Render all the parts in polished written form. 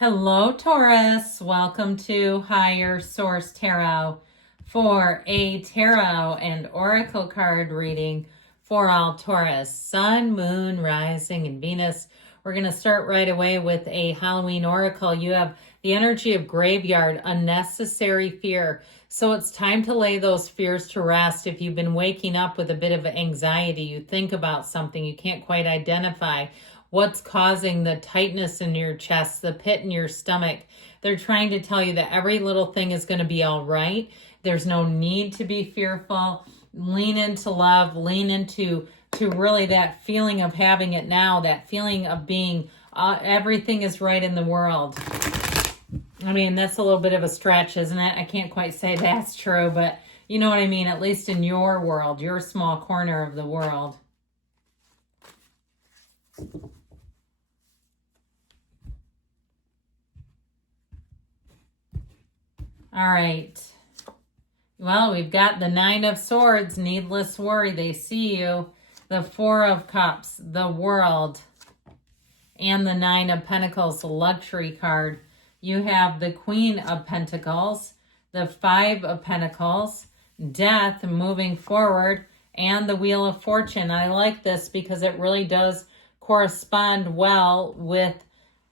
Hello, Taurus. Welcome to Higher Source Tarot for a tarot and oracle card reading for all Taurus, Sun, Moon, Rising, and Venus. We're going to start right away with a Halloween oracle. You have the energy of graveyard, unnecessary fear. So it's time to lay those fears to rest. If you've been waking up with a bit of anxiety, you think about something, you can't quite identify what's causing the tightness in your chest, the pit in your stomach. They're trying to tell you that every little thing is going to be all right. There's no need to be fearful. Lean into love, lean into really that feeling of having it now, that feeling of being everything is right in the world. I mean, that's a little bit of a stretch, isn't it? I can't quite say that's true, but you know what I mean, at least in your world, your small corner of the world. All right. Well, we've got the Nine of Swords, needless worry, they see you. The Four of Cups, the World, and the Nine of Pentacles, the luxury card. You have the Queen of Pentacles, the Five of Pentacles, Death, moving forward, and the Wheel of Fortune. I like this because it really does correspond well with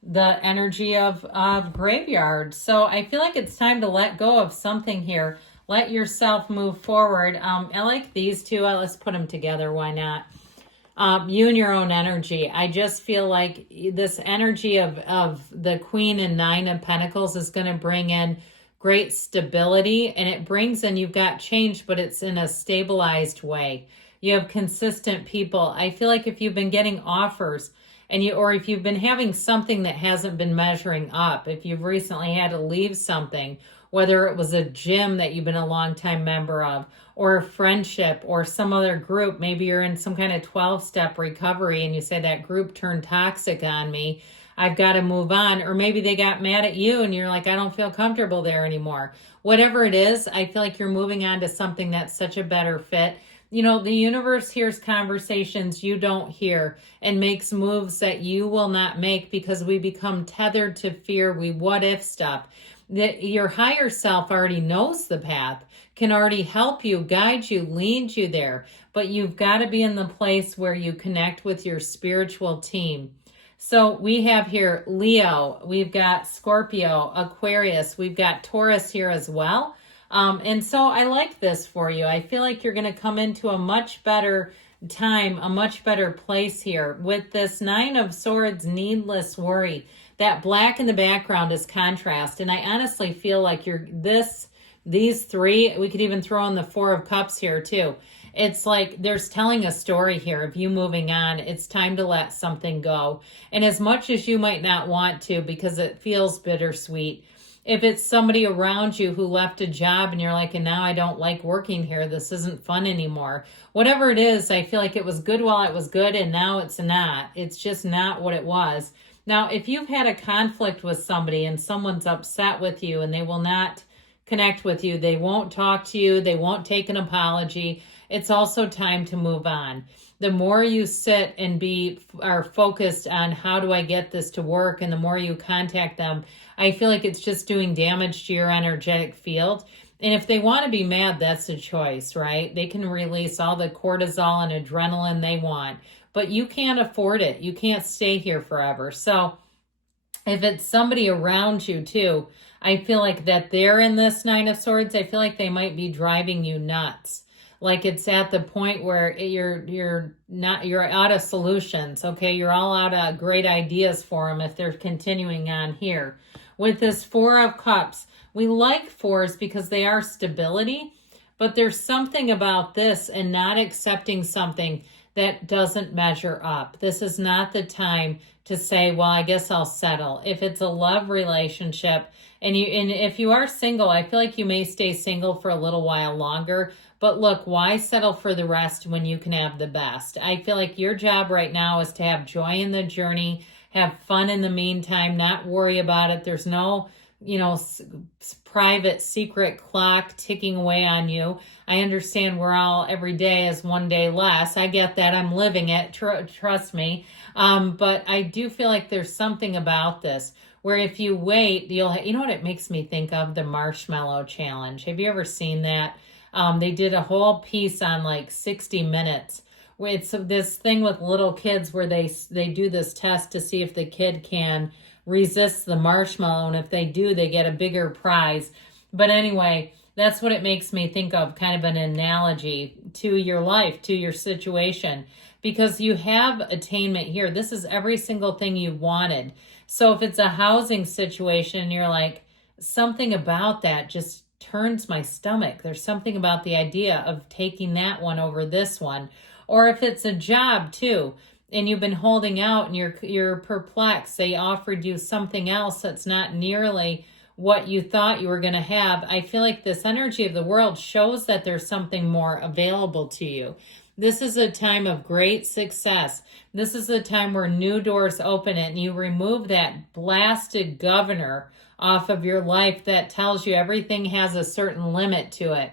the energy of graveyard. So I feel like it's time to let go of something here. Let yourself move forward. I like these two. Let's put them together. Why not? You and your own energy. I just feel like this energy of the Queen and Nine of Pentacles is going to bring in great stability, and it brings in, you've got change, but it's in a stabilized way. You have consistent people. I feel like if you've been getting offers, or if you've been having something that hasn't been measuring up, if you've recently had to leave something, whether it was a gym that you've been a long-time member of, or a friendship, or some other group, maybe you're in some kind of 12-step recovery and you say that group turned toxic on me, I've got to move on. Or maybe they got mad at you and you're like, I don't feel comfortable there anymore. Whatever it is, I feel like you're moving on to something that's such a better fit. You know, the universe hears conversations you don't hear and makes moves that you will not make because we become tethered to fear. We what if stuff. That your higher self already knows the path, can already help you, guide you, lead you there. But you've got to be in the place where you connect with your spiritual team. So we have here Leo, we've got Scorpio, Aquarius, we've got Taurus here as well. And so I like this for you. I feel like you're going to come into a much better time, a much better place here. With this Nine of Swords, needless worry. That black in the background is contrast. And I honestly feel like these three, we could even throw in the Four of Cups here too. It's like there's telling a story here of you moving on. It's time to let something go. And as much as you might not want to, because it feels bittersweet, if it's somebody around you who left a job and you're like, and now I don't like working here, this isn't fun anymore. Whatever it is, I feel like it was good while it was good and now it's not. It's just not what it was. Now, if you've had a conflict with somebody and someone's upset with you and they will not connect with you, they won't talk to you, they won't take an apology, it's also time to move on. The more you sit and are focused on how do I get this to work, and the more you contact them, I feel like it's just doing damage to your energetic field. And if they want to be mad, that's a choice, right? They can release all the cortisol and adrenaline they want, but you can't afford it. You can't stay here forever. So if it's somebody around you too, I feel like that they're in this Nine of Swords, I feel like they might be driving you nuts. Like it's at the point where you're out of solutions. Okay, you're all out of great ideas for them if they're continuing on here. With this Four of Cups, we like fours because they are stability, but there's something about this and not accepting something that doesn't measure up. This is not the time to say, well, I guess I'll settle. If it's a love relationship and if you are single, I feel like you may stay single for a little while longer. But look, why settle for the rest when you can have the best? I feel like your job right now is to have joy in the journey, have fun in the meantime, not worry about it. There's no private secret clock ticking away on you. I understand we're all, every day is one day less. I get that. I'm living it. Trust me. But I do feel like there's something about this where if you wait, you know what it makes me think of? The marshmallow challenge. Have you ever seen that? They did a whole piece on like 60 Minutes. It's this thing with little kids where they do this test to see if the kid can resist the marshmallow, and if they do, they get a bigger prize. But anyway, that's what it makes me think of, kind of an analogy to your life, to your situation, because you have attainment here. This is every single thing you wanted. So if it's a housing situation, you're like, something about that just turns my stomach. There's something about the idea of taking that one over this one. Or if it's a job too, and you've been holding out and you're perplexed, they offered you something else that's not nearly what you thought you were going to have. I feel like this energy of the world shows that there's something more available to you. This is a time of great success. This is a time where new doors open and you remove that blasted governor off of your life that tells you everything has a certain limit to it.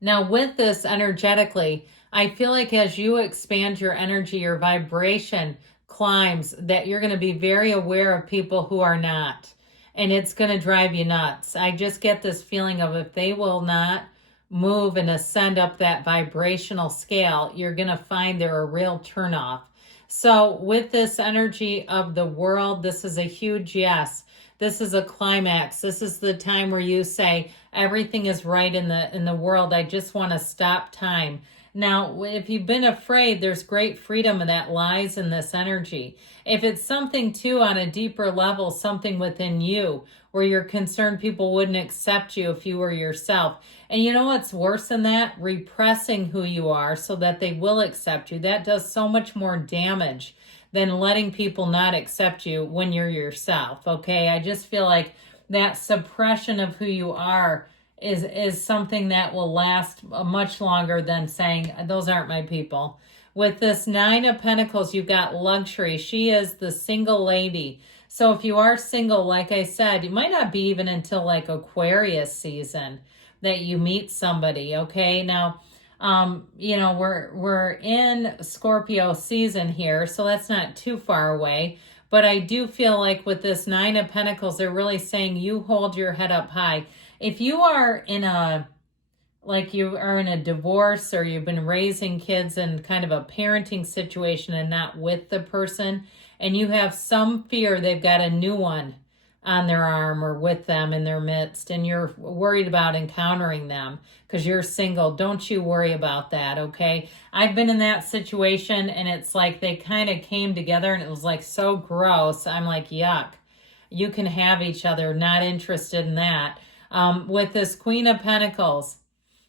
Now with this energetically, I feel like as you expand your energy, your vibration climbs, that you're going to be very aware of people who are not. And it's going to drive you nuts. I just get this feeling of if they will not move and ascend up that vibrational scale, you're going to find they're a real turnoff. So with this energy of the world, this is a huge yes. This is a climax. This is the time where you say, everything is right in the world. I just want to stop time. Now, if you've been afraid, there's great freedom that lies in this energy. If it's something too on a deeper level, something within you where you're concerned people wouldn't accept you if you were yourself. And you know what's worse than that? Repressing who you are so that they will accept you. That does so much more damage than letting people not accept you when you're yourself, okay? I just feel like that suppression of who you are is something that will last much longer than saying, those aren't my people. With this Nine of Pentacles, you've got luxury. She is the single lady. So if you are single, like I said, it might not be even until like Aquarius season that you meet somebody, okay? Now, we're in Scorpio season here, so that's not too far away. But I do feel like with this Nine of Pentacles, they're really saying you hold your head up high. If you are in a divorce or you've been raising kids in kind of a parenting situation and not with the person, and you have some fear they've got a new one on their arm or with them in their midst, and you're worried about encountering them because you're single, don't you worry about that, okay? I've been in that situation, and it's like they kind of came together, and it was like so gross. I'm like, yuck. You can have each other, not interested in that. With this Queen of Pentacles,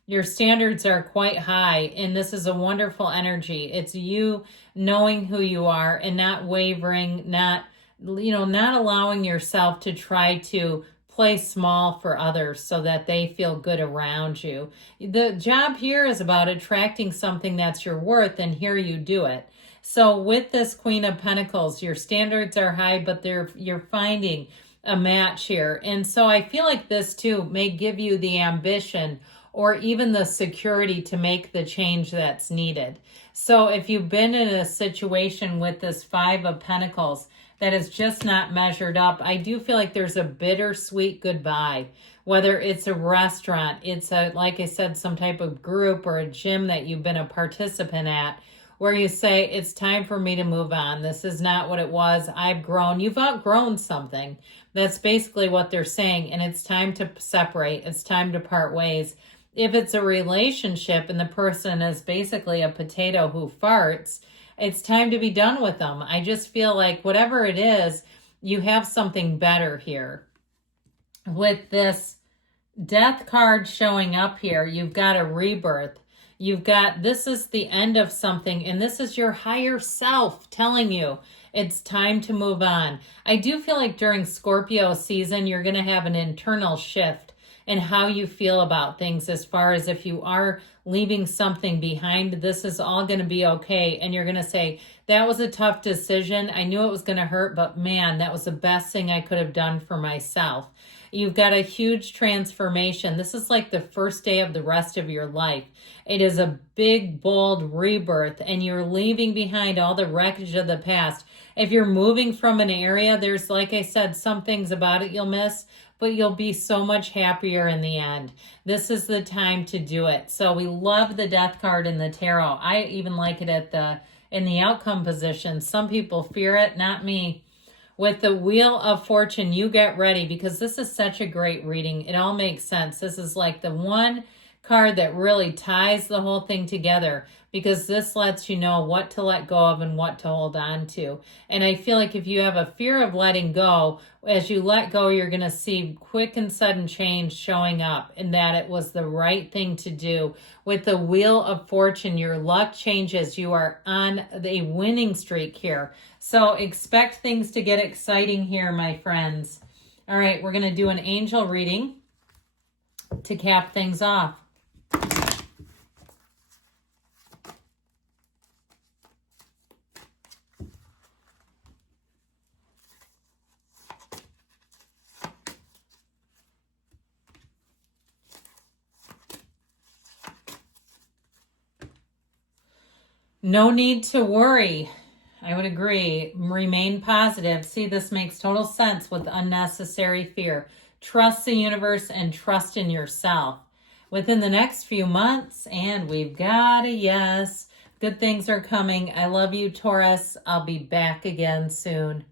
your standards are quite high, and this is a wonderful energy. It's you knowing who you are and not wavering, not allowing yourself to try to play small for others so that they feel good around you. The job here is about attracting something that's your worth, and here you do it. So with this Queen of Pentacles, your standards are high, but you're finding a match here. And so I feel like this too may give you the ambition or even the security to make the change that's needed. So if you've been in a situation with this Five of Pentacles that is just not measured up, I do feel like there's a bittersweet goodbye. Whether it's a restaurant, it's like I said, some type of group or a gym that you've been a participant at, where you say, it's time for me to move on. This is not what it was. I've grown. You've outgrown something. That's basically what they're saying. And it's time to separate. It's time to part ways. If it's a relationship and the person is basically a potato who farts, it's time to be done with them. I just feel like whatever it is, you have something better here. With this Death card showing up here, you've got a rebirth. You've got, this is the end of something, and this is your higher self telling you it's time to move on. I do feel like during Scorpio season, you're going to have an internal shift. and how you feel about things, as far as if you are leaving something behind, this is all going to be okay. And you're going to say, that was a tough decision. I knew it was going to hurt, but man, that was the best thing I could have done for myself. You've got a huge transformation. This is like the first day of the rest of your life. It is a big, bold rebirth, and you're leaving behind all the wreckage of the past. If you're moving from an area, there's, like I said, some things about it you'll miss, but you'll be so much happier in the end. This is the time to do it. So we love the Death card in the tarot. I even like it in the outcome position. Some people fear it, not me. With the Wheel of Fortune, you get ready, because this is such a great reading. It all makes sense. This is like the one card that really ties the whole thing together, because this lets you know what to let go of and what to hold on to. And I feel like if you have a fear of letting go, as you let go, you're going to see quick and sudden change showing up, and that it was the right thing to do. With the Wheel of Fortune, your luck changes. You are on a winning streak here. So expect things to get exciting here, my friends. All right, we're going to do an angel reading to cap things off. No need to worry. I would agree. Remain positive. See, this makes total sense with unnecessary fear. Trust the universe and trust in yourself. Within the next few months, and we've got a yes. Good things are coming. I love you, Taurus. I'll be back again soon.